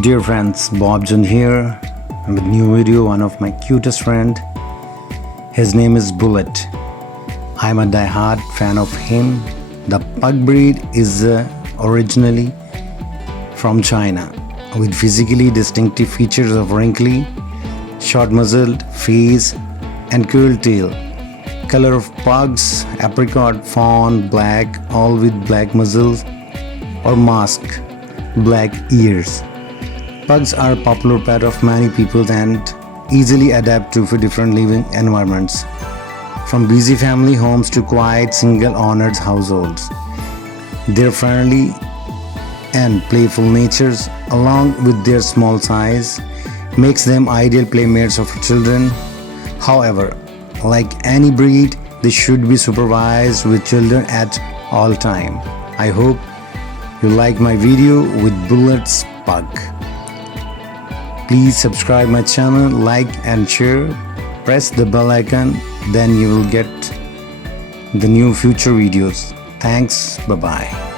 Dear friends, Bob John here with new video. One of my cutest friend. His name is Bullet. I'm a die-hard fan of him. The Pug breed is originally from China with physically distinctive features of wrinkly, short-muzzled face and curled tail. Color of pugs, apricot, fawn, black, all with black muzzles or mask, black ears. Pugs are a popular pet of many people and easily adapt to different living environments, from busy family homes to quiet single-owner households. Their friendly and playful natures, along with their small size, makes them ideal playmates of children. However, like any breed, they should be supervised with children at all time. I hope you like my video with Bullet's Pug. Please subscribe my channel, like and share. Press the bell icon, then you will get the new future videos. Thanks. Bye bye.